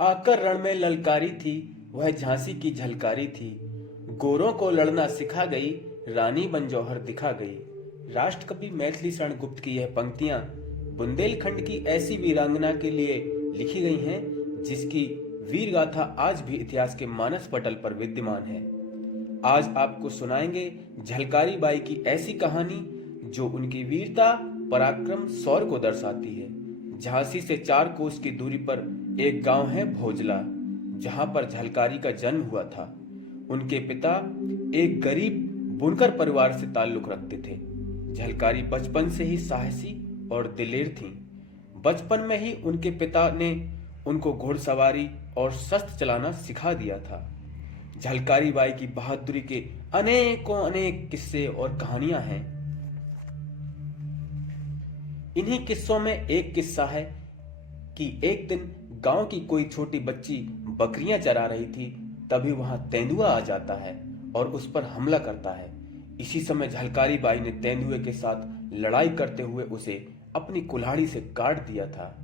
आकर रण में ललकारी थी, वह झांसी की झलकारी थी। गोरों को लड़ना सिखा गई, रानी बन जौहर दिखा गई। राष्ट्रकवि मैथिली शरण गुप्त की यह पंक्तियां बुंदेलखंड की ऐसी वीरांगना के लिए लिखी गई हैं जिसकी वीर गाथा आज भी इतिहास के मानस पटल पर विद्यमान है। आज आपको सुनाएंगे झलकारी बाई की ऐसी कहानी जो उनकी वीरता, पराक्रम, शौर्य को दर्शाती है। झांसी से 4 कोस की दूरी पर एक गांव है भोजला, जहां पर झलकारी का जन्म हुआ था। उनके पिता एक गरीब बुनकर परिवार से ताल्लुक रखते थे। झलकारी बचपन से ही साहसी और दिलेर थीं। बचपन में ही उनके पिता ने उनको घुड़सवारी और शस्त्र चलाना सिखा दिया था। झलकारी बाई की बहादुरी के अनेक किस्से और कहानियां हैं। इन्हीं किस्सों में एक किस्सा है कि एक दिन गांव की कोई छोटी बच्ची बकरियां चरा रही थी, तभी वहां तेंदुआ आ जाता है और उस पर हमला करता है। इसी समय झलकारी बाई ने तेंदुए के साथ लड़ाई करते हुए उसे अपनी कुल्हाड़ी से काट दिया था।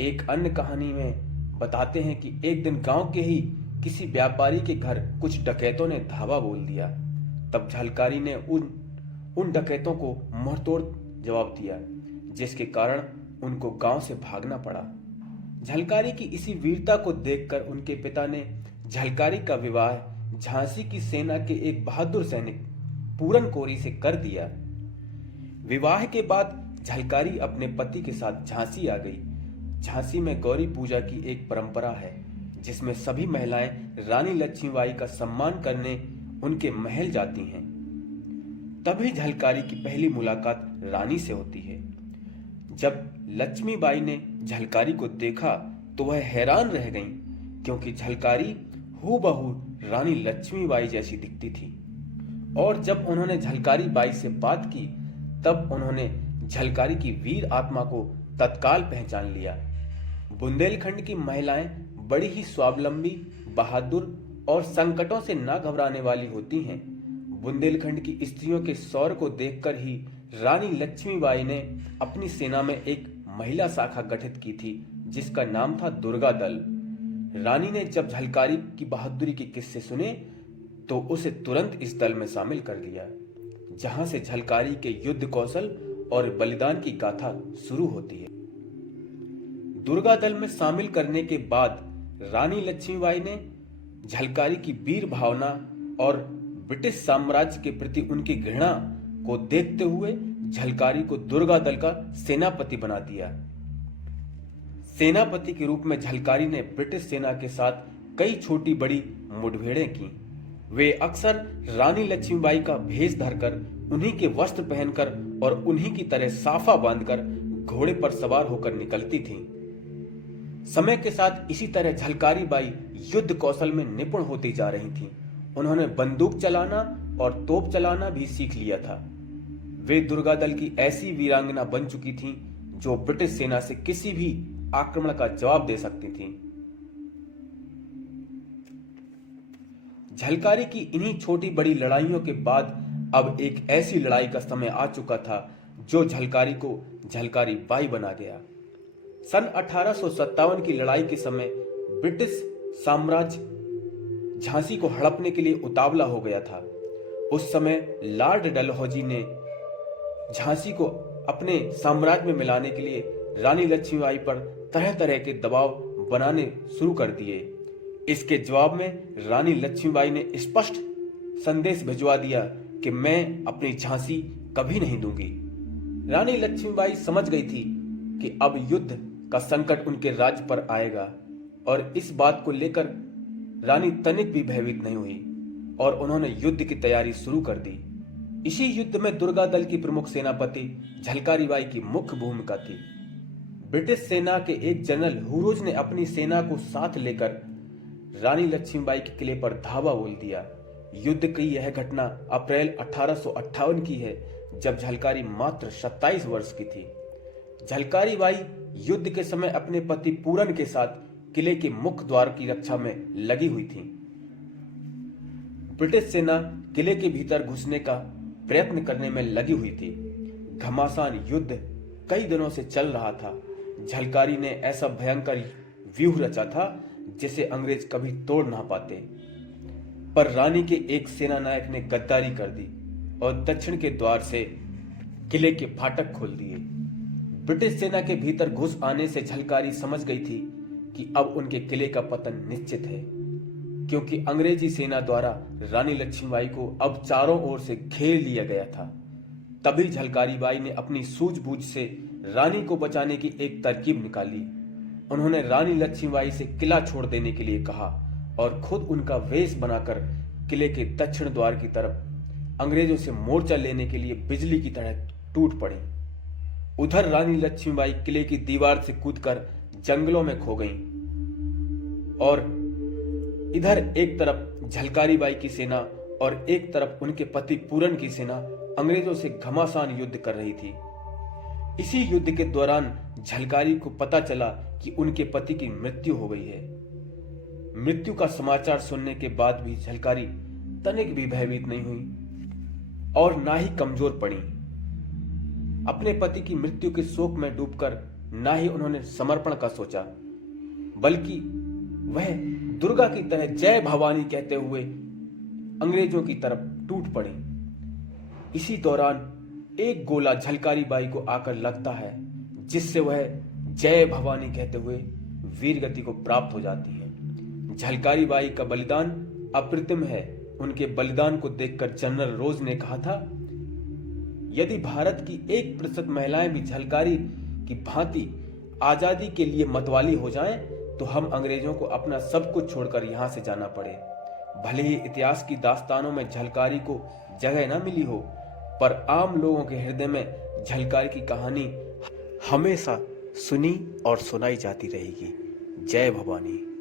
एक अन्य कहानी में बताते हैं कि एक दिन गांव के ही किसी व्यापारी के घर कुछ डकैतों ने धावा बोल दिया। तब झलकारी ने उन डकैतों को मुंहतोड़ जवाब दिया, जिसके कारण उनको गांव से भागना पड़ा। झलकारी की इसी वीरता को देखकर उनके पिता ने झलकारी का विवाह झांसी की सेना के एक बहादुर सैनिक पूरन कोरी से कर दिया। विवाह के बाद झलकारी अपने पति के साथ झांसी आ गई। झांसी में गौरी पूजा की एक परंपरा है, जिसमें सभी महिलाएं रानी लक्ष्मीबाई का सम्मान करने उनके महल जाती हैं। तभी झलकारी की पहली मुलाकात रानी से होती है। जब लक्ष्मीबाई ने झलकारी को देखा तो वह हैरान रह गईं, क्योंकि झलकारी हूबहू रानी लक्ष्मीबाई जैसी दिखती थी। और जब उन्होंने झलकारी बाई से बात की, तब उन्होंने झलकारी की वीर आत्मा को तत्काल पहचान लिया। बुंदेलखंड की महिलाएं बड़ी ही स्वावलंबी, बहादुर और संकटों से ना घबराने वाली होती हैं। बुंदेलखंड की स्त्रियों के शौर्य को देखकर ही रानी लक्ष्मीबाई ने अपनी सेना में एक महिला शाखा गठित की थी, जिसका नाम था दुर्गा दल। रानी ने जब झलकारी की बहादुरी के किस्से सुने तो उसे तुरंत इस दल में शामिल कर लिया, जहां से झलकारी के युद्ध कौशल और बलिदान की गाथा शुरू होती है। दुर्गा दल में शामिल करने के बाद रानी लक्ष्मीबाई ने झलकारी की वीर भावना और ब्रिटिश साम्राज्य के प्रति उनकी घृणा को देखते हुए झलकारी को दुर्गा दल का सेनापति बना दिया। सेनापति के रूप में झलकारी ने ब्रिटिश सेना के साथ कई छोटी बड़ी मुठभेड़ें की। वे अक्सर रानी लक्ष्मीबाई का भेष धरकर, उन्हीं के वस्त्र पहनकर और उन्हीं की तरह साफा बांधकर घोड़े पर सवार होकर निकलती थीं। समय के साथ इसी तरह झलकारी बाई युद्ध कौशल में निपुण होती जा रही थीं। उन्होंने बंदूक चलाना और तोप चलाना भी सीख लिया था। वे दुर्गा दल की ऐसी वीरांगना बन चुकी थीं जो ब्रिटिश सेना से किसी भी आक्रमण का जवाब दे सकती थीं। झलकारी की इन्हीं छोटी बड़ी लड़ाइयों के बाद अब एक ऐसी लड़ाई का समय आ चुका था जो झलकारी को झलकारी बाई बना गया। सन 1857 की लड़ाई के समय ब्रिटिश साम्राज्य झांसी को हड़पने के लिए उतावला हो गया था। उस समय लॉर्ड डलहौजी ने झांसी को अपने साम्राज्य में मिलाने के लिए रानी लक्ष्मीबाई पर तरह तरह के दबाव बनाने शुरू कर दिए। इसके जवाब में रानी लक्ष्मीबाई ने स्पष्ट संदेश भिजवा दिया कि मैं अपनी झांसी कभी नहीं दूंगी। रानी लक्ष्मीबाई समझ गई थी कि अब युद्ध का संकट उनके राज्य पर आएगा, और इस बात को लेकर रानी तनिक भी भयभीत नहीं हुई और उन्होंने युद्ध की तैयारी शुरू कर दी। इसी युद्ध में दुर्गा दल की प्रमुख सेनापति झलकारी बाई की मुख्य भूमिका थी। ब्रिटिश सेना के एक जनरल हुरुज ने अपनी सेना को साथ लेकर रानी लक्ष्मीबाई के किले पर धावा बोल दिया। युद्ध की यह घटना अप्रैल 1858 की है, जब झलकारी मात्र 27 वर्ष की थी। झलकारी बाई युद्ध के समय अपने पति पूरन के साथ किले के मुख्य द्वार की रक्षा में लगी हुई थी। ब्रिटिश सेना किले के भीतर घुसने का प्रयत्न करने में लगी हुई थी। घमासान युद्ध कई दिनों से चल रहा था। झलकारी ने ऐसा भयंकर व्यूह रचा था जिसे अंग्रेज कभी तोड़ ना पाते। पर रानी के एक सेना नायक ने गद्दारी कर दी और दक्षिण के द्वार से किले के फाटक खोल दिए। ब्रिटिश सेना के भीतर घुस आने से झलकारी समझ गई थी कि अब उनके किले का पतन निश्चित है, क्योंकि अंग्रेजी सेना द्वारा रानी लक्ष्मीबाई को अब चारों ओर से घेर लिया गया था। तभी झलकारी बाई ने अपनी सूझबूझ से रानी को बचाने की एक तरकीब निकाली। उन्होंने रानी लक्ष्मीबाई से किला छोड़ देने के लिए कहा और खुद उनका वेश बनाकर किले के दक्षिण द्वार की तरफ अंग्रेजों से मोर्चा लेने के लिए बिजली की तरह टूट पड़ी। उधर रानी लक्ष्मीबाई किले की दीवार से कूदकर जंगलों में खो गईं और इधर एक तरफ झलकारी बाई की सेना और एक तरफ उनके पति पूरन की सेना अंग्रेजों से घमासान युद्ध कर रही थी। इसी युद्ध के दौरान झलकारी को पता चला कि उनके पति की मृत्यु हो गई है। मृत्यु का समाचार सुनने के बाद भी झलकारी तनिक भी भयभीत नहीं हुई और ना ही कमजोर पड़ी। अपने पति की मृत्यु के शोक में डूबकर ना ही उन्होंने समर्पण का सोचा, बल्कि वह दुर्गा की तरह जय भवानी कहते हुए अंग्रेजों की तरफ टूट पड़ी। इसी दौरान एक गोला झलकारी बाई को आकर लगता है, जिससे वह जय भवानी कहते हुए वीरगति को प्राप्त हो जाती है। झलकारी बाई का बलिदान अप्रतिम है। उनके बलिदान को देखकर जनरल रोज ने कहा था, यदि भारत की 1% महिलाएं भी झलकारी की भांति आजादी के लिए मतवाली हो जाएं, तो हम अंग्रेजों को अपना सब कुछ छोड़कर यहां से जाना पड़े। भले ही इतिहास की दास्तानों में झलकारी को जगह न मिली हो, पर आम लोगों के हृदय में झलकारी की कहानी हमेशा सुनी और सुनाई जाती रहेगी। जय भवानी।